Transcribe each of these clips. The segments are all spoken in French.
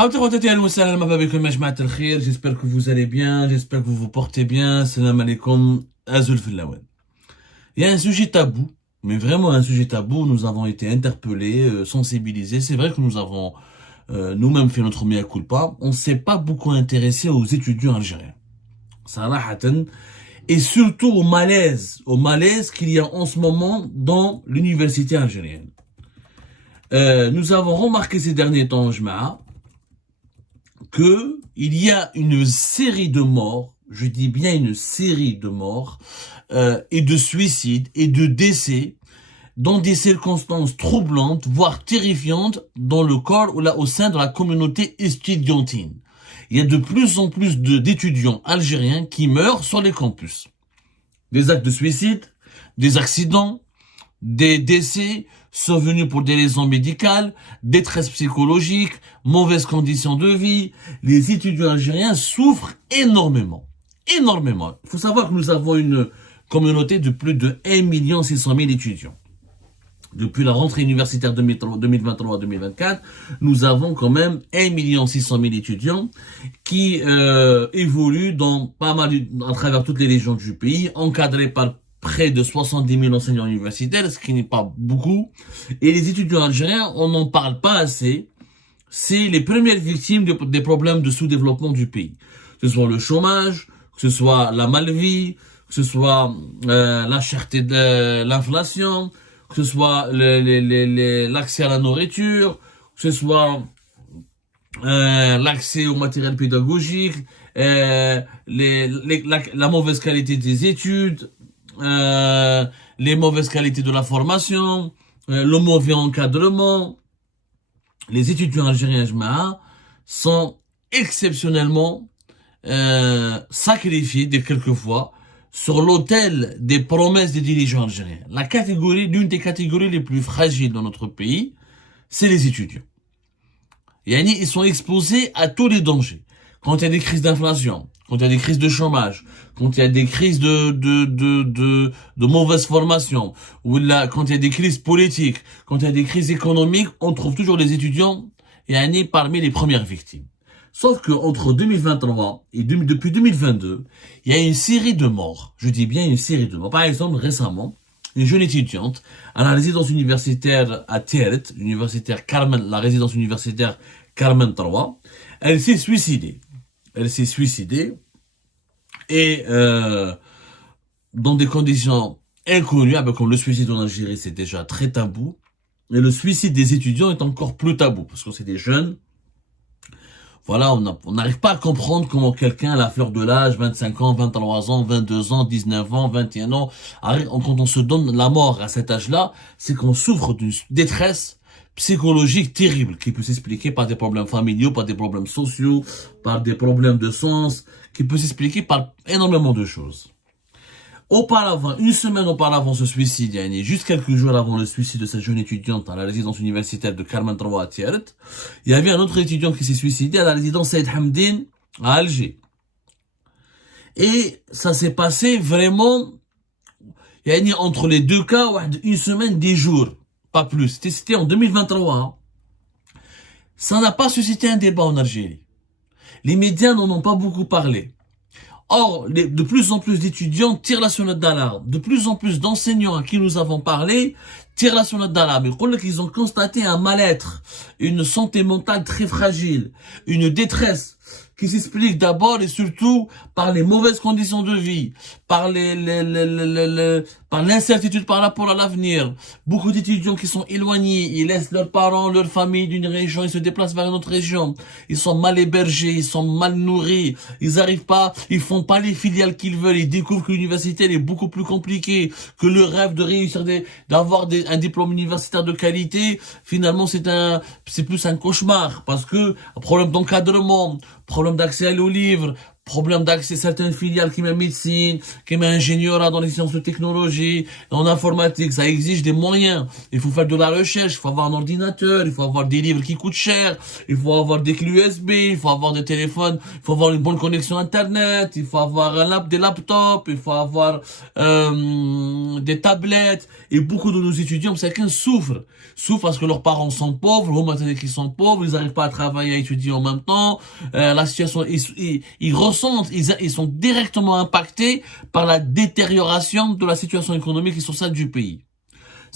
J'espère que vous allez bien, j'espère que vous vous portez bien. Salam alaikum, Azul Fillawen. Il y a un sujet tabou, mais vraiment un sujet tabou. Nous avons été interpellés, sensibilisés. C'est vrai que nous avons nous-mêmes fait notre mea culpa. On ne s'est pas beaucoup intéressé aux étudiants algériens. Sarahatan. Et surtout au malaise qu'il y a en ce moment dans l'université algérienne. Nous avons remarqué ces derniers temps, Jma'a, que il y a une série de morts, je dis bien une série de morts, et de suicides et de décès dans des circonstances troublantes, voire terrifiantes, dans le corps ou là au sein de la communauté estudiantine. Il y a de plus en plus d'étudiants algériens qui meurent sur les campus. Des actes de suicide, des accidents, des décès survenus pour des raisons médicales, détresse psychologique, mauvaises conditions de vie. Les étudiants algériens souffrent énormément. Énormément. Il faut savoir que nous avons une communauté de plus de 1 600 000 étudiants. Depuis la rentrée universitaire 2023-2024, nous avons quand même 1 600 000 étudiants qui évoluent dans pas mal, à travers toutes les régions du pays, encadrés par près de 70 000 enseignants universitaires, ce qui n'est pas beaucoup. Et les étudiants algériens, on n'en parle pas assez. C'est les premières victimes des problèmes de sous-développement du pays. Que ce soit le chômage, que ce soit la malvie, que ce soit la cherté de l'inflation, que ce soit l'accès à la nourriture, que ce soit l'accès au matériel pédagogique, la mauvaise qualité des études, les mauvaises qualités de la formation, le mauvais encadrement. Les étudiants algériens Jma'a sont exceptionnellement sacrifiés quelquefois sur l'autel des promesses des dirigeants algériens. L'une des catégories les plus fragiles dans notre pays, c'est les étudiants. Ils sont exposés à tous les dangers. Quand il y a des crises d'inflation, quand il y a des crises de chômage, quand il y a des crises de mauvaise formation, ou quand il y a des crises politiques, quand il y a des crises économiques, on trouve toujours les étudiants parmi les premières victimes. Sauf que entre 2023 et depuis 2022, il y a une série de morts. Je dis bien une série de morts. Par exemple, récemment, une jeune étudiante à la résidence universitaire à Tiret, la résidence universitaire Carmen 3, elle s'est suicidée. Et dans des conditions inconnues, comme le suicide en Algérie, c'est déjà très tabou. Et le suicide des étudiants est encore plus tabou, parce que c'est des jeunes. Voilà, on n'arrive pas à comprendre comment quelqu'un à la fleur de l'âge, 25 ans, 23 ans, 22 ans, 19 ans, 21 ans, quand on se donne la mort à cet âge-là, c'est qu'on souffre d'une détresse psychologique terrible qui peut s'expliquer par des problèmes familiaux, par des problèmes sociaux, par des problèmes de sens, qui peut s'expliquer par énormément de choses. Auparavant, une semaine auparavant ce suicide, juste quelques jours avant le suicide de cette jeune étudiante à la résidence universitaire de Carmen 3 à Tiret, il y avait un autre étudiant qui s'est suicidé à la résidence Saïd Hamdine à Alger. Et ça s'est passé vraiment, entre les deux cas, une semaine, 10 jours, pas plus. C'était en 2023. Ça n'a pas suscité un débat en Algérie. Les médias n'en ont pas beaucoup parlé. Or, de plus en plus d'étudiants tirent la sonnette d'alarme. De plus en plus d'enseignants à qui nous avons parlé tirent la sonnette d'alarme. Ils ont constaté un mal-être, une santé mentale très fragile, une détresse qui s'explique d'abord et surtout par les mauvaises conditions de vie, par par l'incertitude par rapport à l'avenir. Beaucoup d'étudiants qui sont éloignés, ils laissent leurs parents, leur famille d'une région, ils se déplacent vers une autre région. Ils sont mal hébergés, ils sont mal nourris, ils font pas les filiales qu'ils veulent, ils découvrent que l'université est beaucoup plus compliquée, que le rêve de réussir d'avoir un diplôme universitaire de qualité, finalement c'est plus un cauchemar parce que problème d'encadrement, problème d'accès aux livres, problème d'accès à certaines filiales qui met médecine, qui met ingénieur dans les sciences de technologie, en informatique, ça exige des moyens. Il faut faire de la recherche, il faut avoir un ordinateur, il faut avoir des livres qui coûtent cher, il faut avoir des clés USB, il faut avoir des téléphones, il faut avoir une bonne connexion internet, il faut avoir des laptops, il faut avoir des tablettes. Et beaucoup de nos étudiants, chacun souffrent parce que leurs parents sont pauvres, ou maintenant qu'ils sont pauvres, ils n'arrivent pas à travailler, à étudier en même temps. La situation, ils ressentent, ils sont directement impactés par la détérioration de la situation économique et sociale du pays.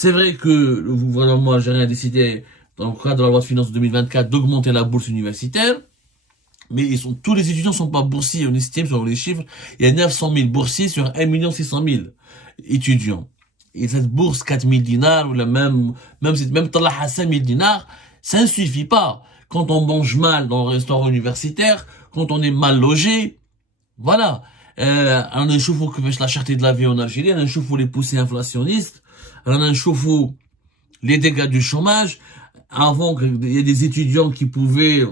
C'est vrai que le gouvernement algérien a décidé, dans le cadre de la loi de finances 2024, d'augmenter la bourse universitaire. Mais tous les étudiants sont pas boursiers. On estime, sur les chiffres, il y a 900 000 boursiers sur 1 600 000 étudiants. Et cette bourse, 4 000 dinars, ou même 5 000 dinars, ça ne suffit pas. Quand on mange mal dans le restaurant universitaire, quand on est mal logé, voilà. On نشوفوا كيفاش la cherté de la vie en Algérie, on نشوفوا les poussées inflationnistes, on نشوفوا les dégâts du chômage. Avant, il y a des étudiants qui pouvaient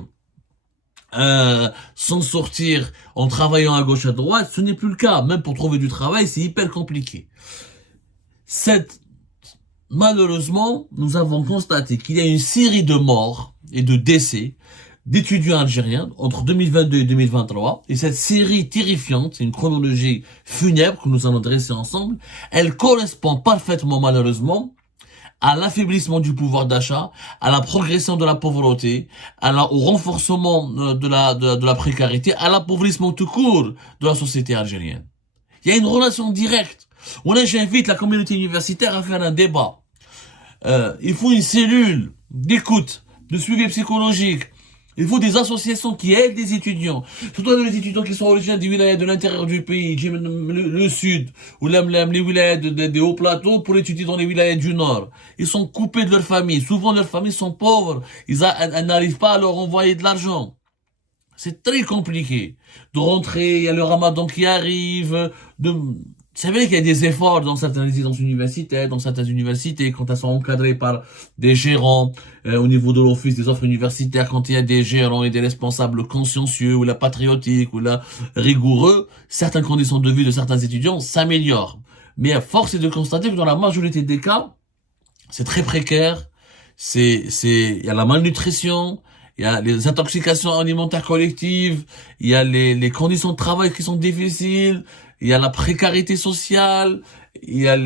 s'en sortir en travaillant à gauche à droite. Ce n'est plus le cas. Même pour trouver du travail, c'est hyper compliqué. Malheureusement, nous avons constaté qu'il y a une série de morts et de décès d'étudiants algériens entre 2022 et 2023. Et cette série terrifiante, c'est une chronologie funèbre que nous allons dresser ensemble, elle correspond parfaitement, malheureusement, à l'affaiblissement du pouvoir d'achat, à la progression de la pauvreté, au renforcement de la précarité, à l'appauvrissement tout court de la société algérienne. Il y a une relation directe. Là, j'invite la communauté universitaire à faire un débat. Il faut une cellule d'écoute, de suivi psychologique. Il faut des associations qui aident les étudiants. Surtout les étudiants qui sont originaires des wilayas de l'intérieur du pays, le sud, ou les wilayas des hauts plateaux pour étudier dans les wilayas du nord. Ils sont coupés de leur famille. Souvent, leurs familles sont pauvres. Elles n'arrivent pas à leur envoyer de l'argent. C'est très compliqué de rentrer. Il y a le ramadan qui arrive, c'est vrai qu'il y a des efforts dans certaines résidences universitaires, dans certaines universités, quand elles sont encadrées par des gérants, au niveau de l'office des offres universitaires, quand il y a des gérants et des responsables consciencieux, ou patriotiques, ou rigoureux, certaines conditions de vie de certains étudiants s'améliorent. Mais à force est de constater que dans la majorité des cas, c'est très précaire, il y a la malnutrition, il y a les intoxications alimentaires collectives, il y a les conditions de travail qui sont difficiles, il y a la précarité sociale, il y a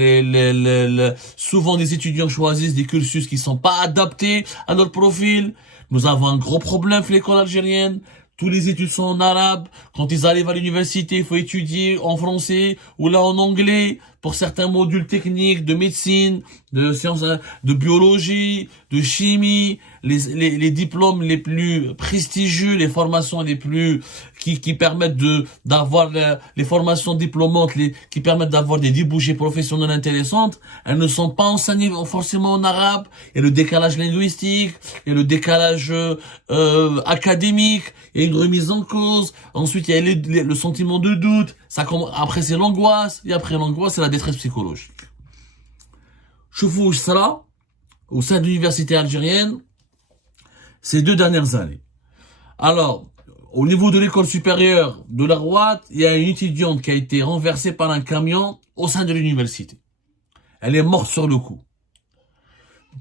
souvent des étudiants choisissent des cursus qui sont pas adaptés à leur profil. Nous avons un gros problème avec l'école algérienne. Tous les études sont en arabe. Quand ils arrivent à l'université, il faut étudier en français ou en anglais pour certains modules techniques de médecine, de sciences, de biologie, de chimie. Les diplômes les plus prestigieux, les formations les plus qui permettent d'avoir les formations diplômantes, qui permettent d'avoir des débouchés professionnels intéressantes, elles ne sont pas enseignées forcément en arabe. Il y a le décalage linguistique, il y a le décalage académique, il y a une remise en cause. Ensuite, il y a le sentiment de doute. Après, c'est l'angoisse, et après l'angoisse, c'est la détresse psychologique. شوفوا cela au sein de l'université algérienne ces 2 dernières années. Alors, au niveau de l'école supérieure de la Rouat, il y a une étudiante qui a été renversée par un camion au sein de l'université. Elle est morte sur le coup.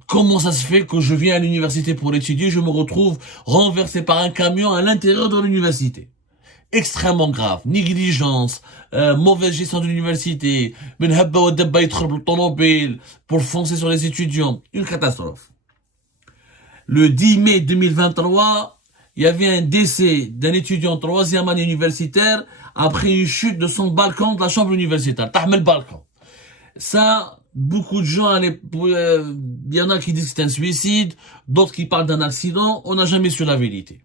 Comment ça se fait que je viens à l'université pour étudier, je me retrouve renversé par un camion à l'intérieur de l'université? Extrêmement grave. Négligence, mauvaise gestion de l'université, pour foncer sur les étudiants. Une catastrophe. Le 10 mai 2023, il y avait un décès d'un étudiant 3e année universitaire après une chute de son balcon de la chambre universitaire. Tahmel balcon. Ça, beaucoup de gens, il y en a qui disent que c'est un suicide, d'autres qui parlent d'un accident, on n'a jamais su la vérité.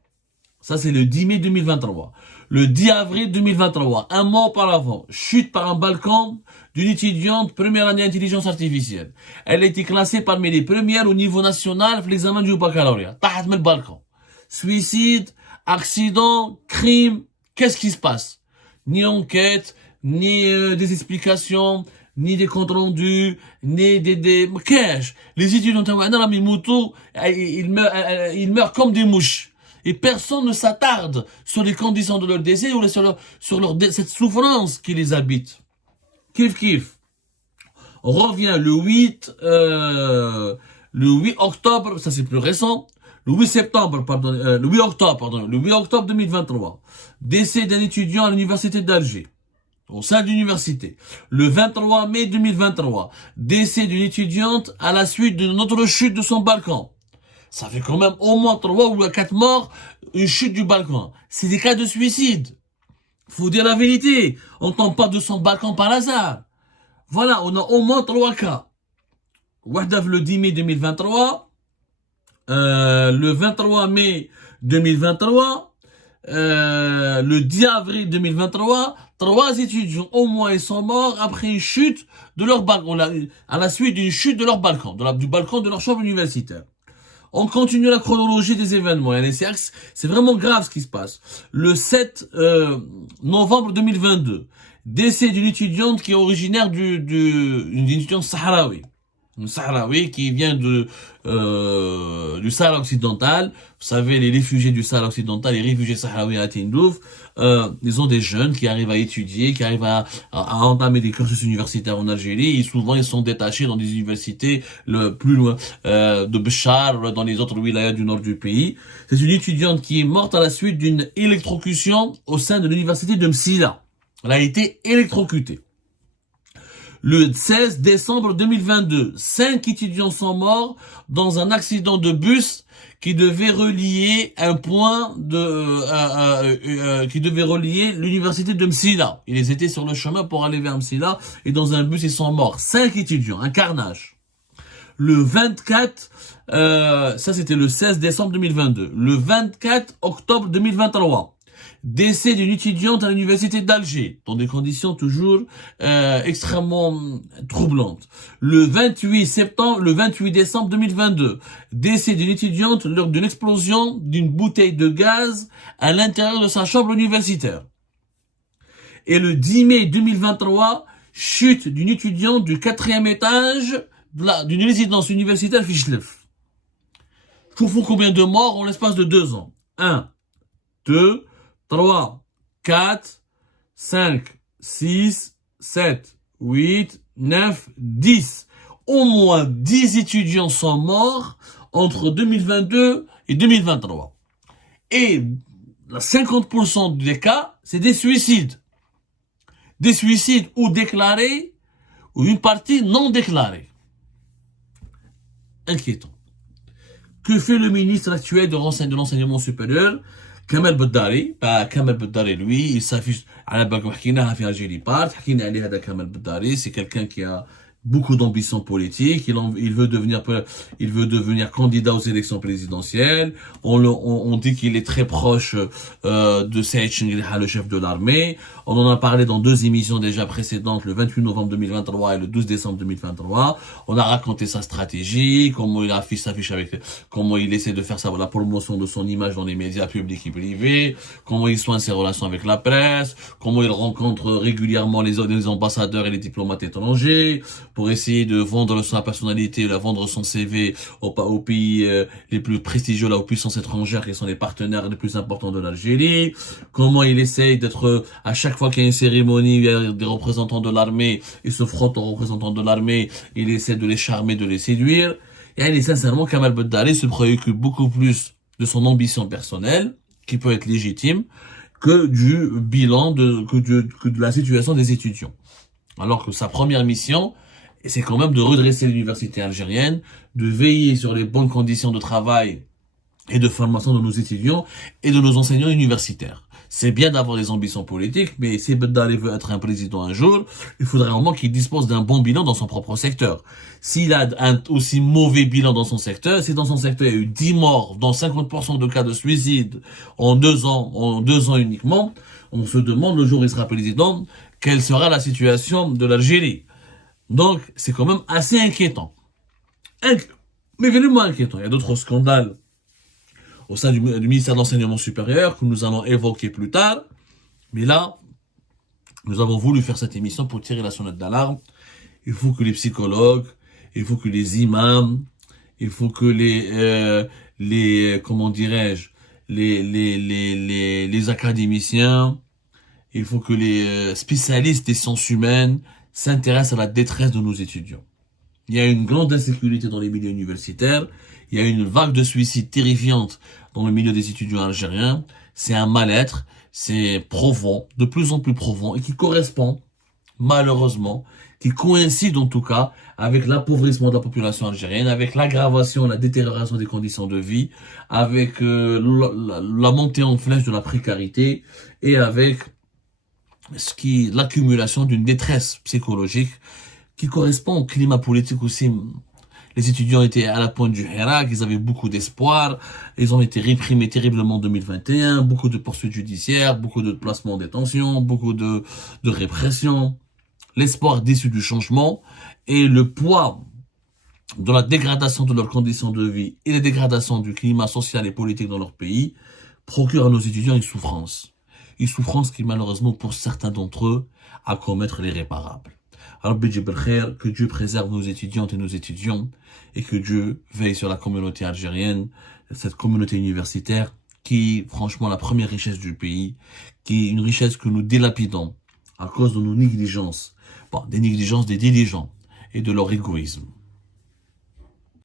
Ça, c'est le 10 mai 2023. Le 10 avril 2023, un mois auparavant, chute par un balcon d'une étudiante première année intelligence artificielle. Elle a été classée parmi les premières au niveau national pour l'examen du baccalauréat. Tahat le balcon. Suicide, accident, crime, qu'est-ce qui se passe? Ni enquête, ni des explications, ni des comptes rendus, ni des cash. Les étudiants, ils meurent comme des mouches. Et personne ne s'attarde sur les conditions de leur décès ou cette souffrance qui les habite. Kiff. On revient le 8 octobre, ça c'est plus récent, le 8 octobre 2023. Décès d'un étudiant à l'université d'Alger, au sein de l'université. Le 23 mai 2023, décès d'une étudiante à la suite d'une autre chute de son balcon. Ça fait quand même au moins 3 ou 4 morts, une chute du balcon. C'est des cas de suicide. Faut dire la vérité. On tombe pas de son balcon par hasard. Voilà, on a au moins 3 cas. Le 10 mai 2023, le 23 mai 2023, le 10 avril 2023, 3 étudiants au moins ils sont morts après une chute de leur balcon, à la suite d'une chute de leur balcon, du balcon de leur chambre universitaire. On continue la chronologie des événements. C'est vraiment grave ce qui se passe. Le 7 novembre 2022, décès d'une étudiante qui est originaire d'une étudiante sahraoui. Une Sahraoui qui vient du Sahara occidental. Vous savez, les réfugiés du Sahara occidental, les réfugiés sahraouis à Tindouf, ils ont des jeunes qui arrivent à étudier, qui arrivent à entamer des cursus universitaires en Algérie, et souvent ils sont détachés dans des universités plus loin, de Béchar, dans les autres wilayas du nord du pays. C'est une étudiante qui est morte à la suite d'une électrocution au sein de l'université de Msila. Elle a été électrocutée. Le 16 décembre 2022, 5 étudiants sont morts dans un accident de bus qui devait relier qui devait relier l'université de Msila. Ils étaient sur le chemin pour aller vers Msila et dans un bus ils sont morts. 5 étudiants, un carnage. Le 24, ça c'était le 16 décembre 2022. Le 24 octobre 2023. Décès d'une étudiante à l'université d'Alger, dans des conditions toujours extrêmement troublantes. Le 28 décembre 2022, décès d'une étudiante lors d'une explosion d'une bouteille de gaz à l'intérieur de sa chambre universitaire. Et le 10 mai 2023, chute d'une étudiante du 4e étage d'une résidence universitaire Fichlef. Je vous fous combien de morts en l'espace de 2 ans? 1, 2, 3, 4, 5, 6, 7, 8, 9, 10. Au moins 10 étudiants sont morts entre 2022 et 2023. Et 50% des cas, c'est des suicides. Des suicides ou déclarés, ou une partie non déclarée. Inquiétant. Que fait le ministre actuel de l'enseignement supérieur? Kamel Beddari, lui, il s'affiche à la banque Wahkina, à Algérie Part, Kamel Beddari, c'est quelqu'un qui a beaucoup d'ambition politique, il veut devenir candidat aux élections présidentielles, on dit qu'il est très proche de Saïd Chengrikha, le chef de l'armée, on en a parlé dans 2 émissions déjà précédentes, le 28 novembre 2023 et le 12 décembre 2023, on a raconté sa stratégie, comment comment il essaie de faire la promotion de son image dans les médias publics et privés, comment il soigne ses relations avec la presse, comment il rencontre régulièrement les ambassadeurs et les diplomates étrangers, pour essayer de vendre sa personnalité, de vendre son CV aux pays les plus prestigieux, aux puissances étrangères qui sont les partenaires les plus importants de l'Algérie, comment il essaye d'être, à chaque fois qu'il y a une cérémonie, il y a des représentants de l'armée, il se frotte aux représentants de l'armée, il essaie de les charmer, de les séduire, et sincèrement, Kamel Beddari se préoccupe beaucoup plus de son ambition personnelle, qui peut être légitime, que du bilan que de la situation des étudiants. Alors que sa première mission, c'est quand même de redresser l'université algérienne, de veiller sur les bonnes conditions de travail et de formation de nos étudiants et de nos enseignants universitaires. C'est bien d'avoir des ambitions politiques, mais si Beddari veut être un président un jour, il faudrait vraiment qu'il dispose d'un bon bilan dans son propre secteur. S'il a un aussi mauvais bilan dans son secteur, si dans son secteur il y a eu 10 morts, dans 50% de cas de suicide en 2 ans uniquement, on se demande le jour où il sera président, quelle sera la situation de l'Algérie. Donc, c'est quand même assez inquiétant. Mais vraiment inquiétant. Il y a d'autres scandales au sein du ministère de l'Enseignement supérieur que nous allons évoquer plus tard. Mais là, nous avons voulu faire cette émission pour tirer la sonnette d'alarme. Il faut que les psychologues, il faut que les imams, il faut que comment dirais-je, les académiciens, il faut que les spécialistes des sciences humaines s'intéressent à la détresse de nos étudiants. Il y a une grande insécurité dans les milieux universitaires, il y a une vague de suicides terrifiante dans le milieu des étudiants algériens, c'est un mal-être, c'est probant, de plus en plus probant, et qui correspond, malheureusement, qui coïncide en tout cas avec l'appauvrissement de la population algérienne, avec l'aggravation, la détérioration des conditions de vie, avec la montée en flèche de la précarité, et avec l'accumulation d'une détresse psychologique qui correspond au climat politique aussi. Les étudiants étaient à la pointe du Hirak, ils avaient beaucoup d'espoir, ils ont été réprimés terriblement en 2021, beaucoup de poursuites judiciaires, beaucoup de placements en détention, beaucoup de répression, l'espoir déçu du changement et le poids de la dégradation de leurs conditions de vie et la dégradation du climat social et politique dans leur pays procure à nos étudiants une souffrance. Une souffrance qui malheureusement pour certains d'entre eux à commettre l'irréparable. Que Dieu préserve nos étudiantes et nos étudiants et que Dieu veille sur la communauté algérienne, cette communauté universitaire qui est franchement la première richesse du pays, qui est une richesse que nous dilapidons à cause de nos négligences, des négligences des dirigeants et de leur égoïsme.